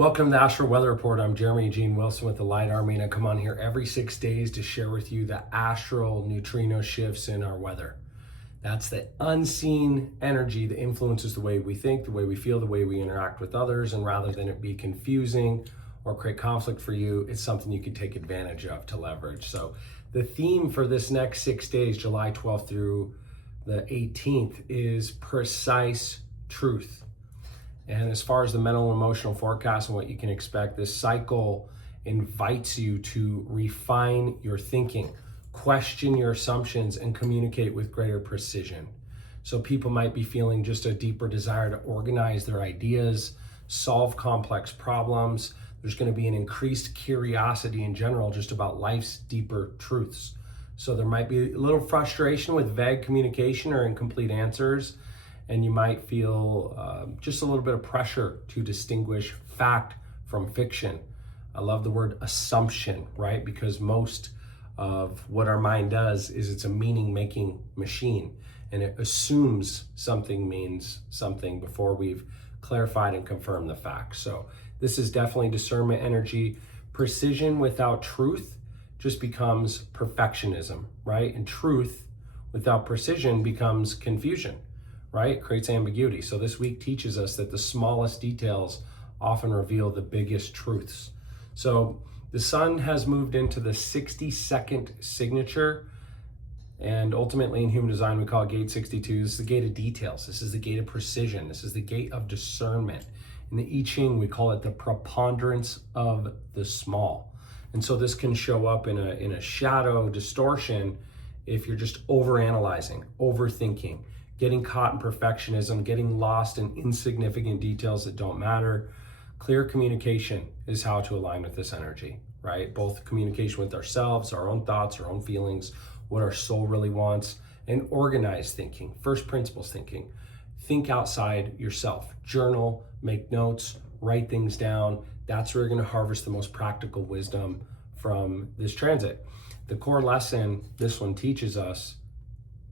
Welcome to the Astral Weather Report. I'm Jeremy Gene Wilson with the Light Army, and I come on here every 6 days to share with you the astral neutrino shifts in our weather. That's the unseen energy that influences the way we think, the way we feel, the way we interact with others, and rather than it be confusing or create conflict for you, it's something you can take advantage of to leverage. So the theme for this next 6 days, July 12th through the 18th, is precise truth. And as far as the mental and emotional forecast and what you can expect, this cycle invites you to refine your thinking, question your assumptions, and communicate with greater precision. So people might be feeling just a deeper desire to organize their ideas, solve complex problems. There's going to be an increased curiosity in general just about life's deeper truths. So there might be a little frustration with vague communication or incomplete answers. And you might feel just a little bit of pressure to distinguish fact from fiction. I love the word assumption, right? Because most of what our mind does is it's a meaning-making machine, and it assumes something means something before we've clarified and confirmed the facts. So this is definitely discernment energy. Precision without truth just becomes perfectionism, right? And truth without precision becomes confusion, right? It creates ambiguity. So this week teaches us that the smallest details often reveal the biggest truths. So the sun has moved into the 62nd signature, and ultimately in human design we call it gate 62. This is the gate of details. This is the gate of precision. This is the gate of discernment. In the I Ching we call it the preponderance of the small. And so this can show up in a shadow distortion if you're just overanalyzing, overthinking, getting caught in perfectionism, getting lost in insignificant details that don't matter. Clear communication is how to align with this energy, right? Both communication with ourselves, our own thoughts, our own feelings, what our soul really wants, and organized thinking, first principles thinking. Think outside yourself. Journal, make notes, write things down. That's where you're going to harvest the most practical wisdom from this transit. The core lesson this one teaches us,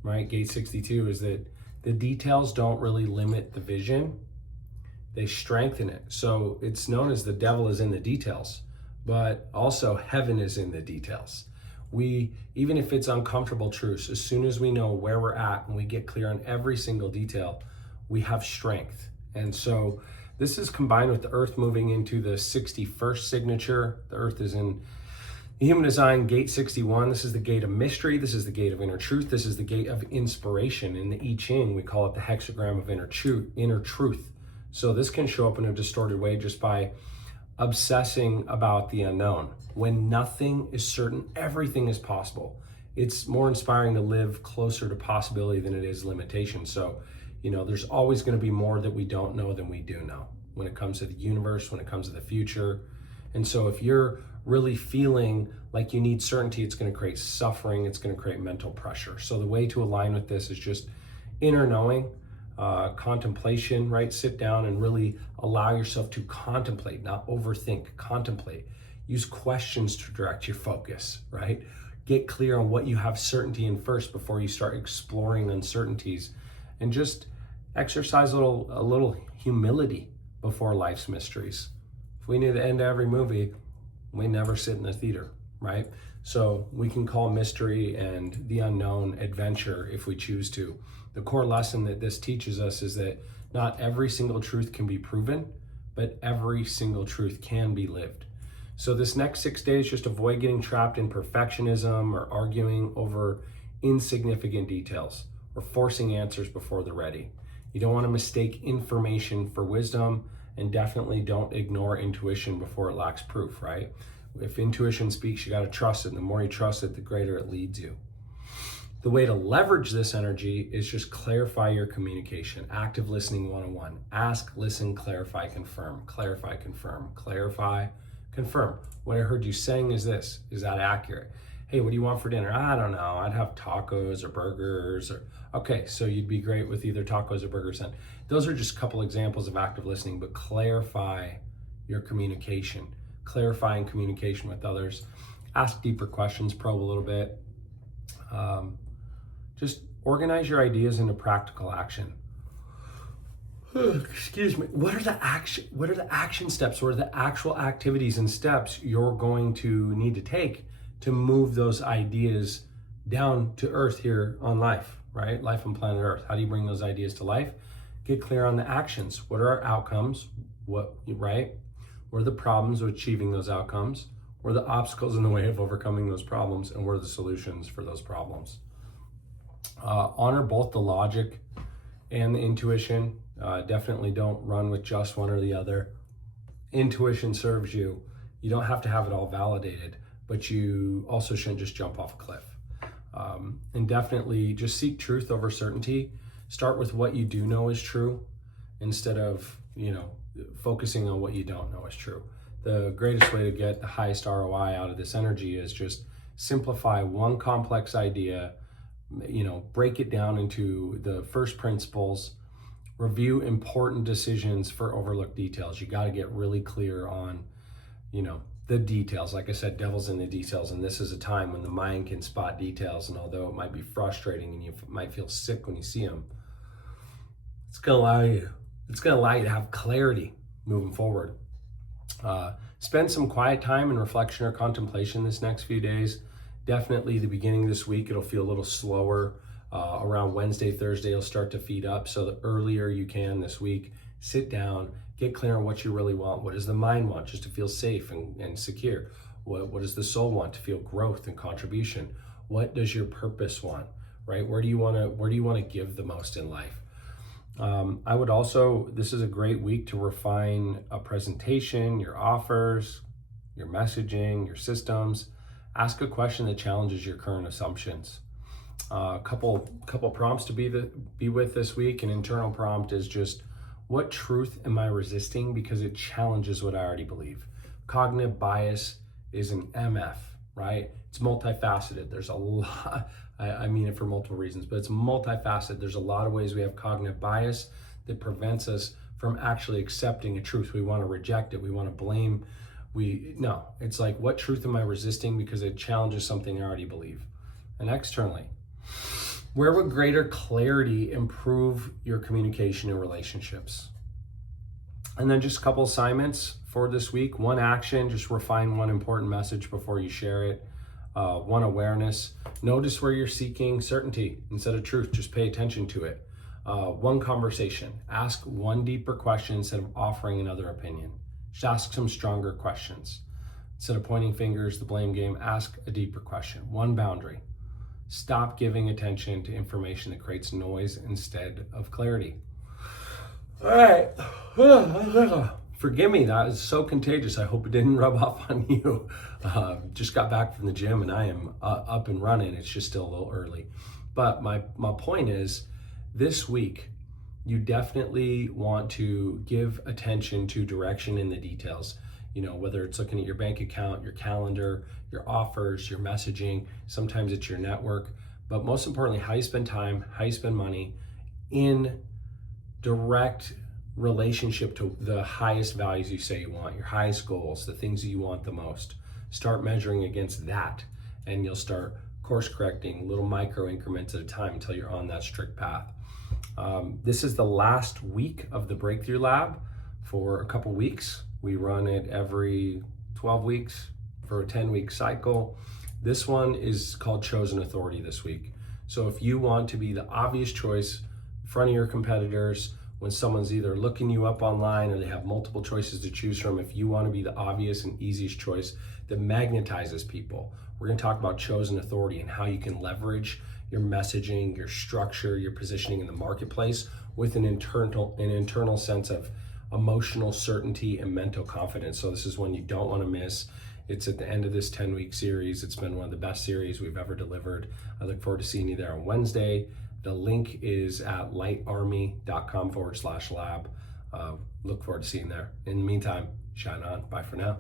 right, gate 62, is that the details don't really limit the vision, they strengthen it. So it's known as the devil is in the details, but also heaven is in the details. We, even if it's uncomfortable truths, as soon as we know where we're at and we get clear on every single detail, we have strength. And so this is combined with the earth moving into the 61st signature. The earth is in human design, gate 61. This is the gate of mystery. This is the gate of inner truth. This is the gate of inspiration. In the I Ching, we call it the hexagram of inner truth. So this can show up in a distorted way just by obsessing about the unknown. When nothing is certain, everything is possible. It's more inspiring to live closer to possibility than it is limitation. So, there's always going to be more that we don't know than we do know when it comes to the universe, when it comes to the future. And so if you're really feeling like you need certainty, it's going to create suffering, it's going to create mental pressure. So the way to align with this is just inner knowing, contemplation, right? Sit down and really allow yourself to contemplate, not overthink, contemplate. Use questions to direct your focus, right? Get clear on what you have certainty in first before you start exploring uncertainties, and just exercise a little humility before life's mysteries. If we knew the end of every movie, we never sit in the theater, right? So we can call mystery and the unknown adventure if we choose to. The core lesson that this teaches us is that not every single truth can be proven, but every single truth can be lived. So this next 6 days, just avoid getting trapped in perfectionism or arguing over insignificant details or forcing answers before they're ready. You don't want to mistake information for wisdom, and definitely don't ignore intuition before it lacks proof, right? If intuition speaks, you got to trust it. And the more you trust it, the greater it leads you. The way to leverage this energy is just clarify your communication. Active listening 101. Ask, listen, clarify, confirm. Clarify, confirm. Clarify, confirm. What I heard you saying is this. Is that accurate? Hey, what do you want for dinner? I don't know. I'd have tacos or burgers. Okay, so you'd be great with either tacos or burgers then. Those are just a couple examples of active listening, but clarify your communication. Clarifying communication with others. Ask deeper questions, probe a little bit. Just organize your ideas into practical action. excuse me, what are the action steps? What are the actual activities and steps you're going to need to take to move those ideas down to earth here on life, right? Life on planet Earth. How do you bring those ideas to life? Get clear on the actions. What are our outcomes? Right? What are the problems of achieving those outcomes? What are the obstacles in the way of overcoming those problems? And what are the solutions for those problems? Honor both the logic and the intuition. Definitely don't run with just one or the other. Intuition serves you. You don't have to have it all validated, but you also shouldn't just jump off a cliff. And definitely just seek truth over certainty. Start with what you do know is true instead of, focusing on what you don't know is true. The greatest way to get the highest ROI out of this energy is just simplify one complex idea, break it down into the first principles, review important decisions for overlooked details. You got to get really clear on, the details. Like I said, devil's in the details, and this is a time when the mind can spot details, and although it might be frustrating and you might feel sick when you see them, it's going to allow you to have clarity moving forward. Spend some quiet time and reflection or contemplation this next few days. Definitely the beginning of this week, it'll feel a little slower. Around Wednesday, Thursday, it'll start to feed up. So the earlier you can this week, sit down, get clear on what you really want. What does the mind want? Just to feel safe and secure. What does the soul want? To feel growth and contribution. What does your purpose want? Right? Where do you want to give the most in life? I would also, this is a great week to refine a presentation, your offers, your messaging, your systems. Ask a question that challenges your current assumptions. A couple prompts to be with this week. An internal prompt is just, what truth am I resisting because it challenges what I already believe? Cognitive bias is an MF, right? It's multifaceted. There's a lot, I mean it for multiple reasons, but it's multifaceted. There's a lot of ways we have cognitive bias that prevents us from actually accepting a truth. We want to reject it. We want to blame. No, it's like, what truth am I resisting because it challenges something I already believe? And externally, where would greater clarity improve your communication and relationships? And then just a couple assignments for this week. One action, just refine one important message before you share it. One awareness, notice where you're seeking certainty instead of truth, just pay attention to it. One conversation, ask one deeper question instead of offering another opinion. Just ask some stronger questions. Instead of pointing fingers, the blame game, ask a deeper question. One boundary, stop giving attention to information that creates noise instead of clarity. All right. Forgive me, that is so contagious. I hope it didn't rub off on you. Just got back from the gym and I am up and running. It's just still a little early. But my point is, this week, you definitely want to give attention to direction in the details. Whether it's looking at your bank account, your calendar, your offers, your messaging, sometimes it's your network. But most importantly, how you spend time, how you spend money in direct relationship to the highest values you say you want, your highest goals, the things that you want the most. Start measuring against that, and you'll start course correcting little micro increments at a time until you're on that strict path. This is the last week of the Breakthrough Lab for a couple weeks. We run it every 12 weeks for a 10-week cycle. This one is called Chosen Authority this week. So if you want to be the obvious choice in front of your competitors, when someone's either looking you up online or they have multiple choices to choose from, if you want to be the obvious and easiest choice that magnetizes people, we're going to talk about Chosen Authority and how you can leverage your messaging, your structure, your positioning in the marketplace with an internal sense of emotional certainty and mental confidence. So this is one you don't want to miss. It's at the end of this 10-week series. It's been one of the best series we've ever delivered. I look forward to seeing you there on Wednesday. The link is at lightarmy.com/lab. Look forward to seeing you there. In the meantime, shine on. Bye for now.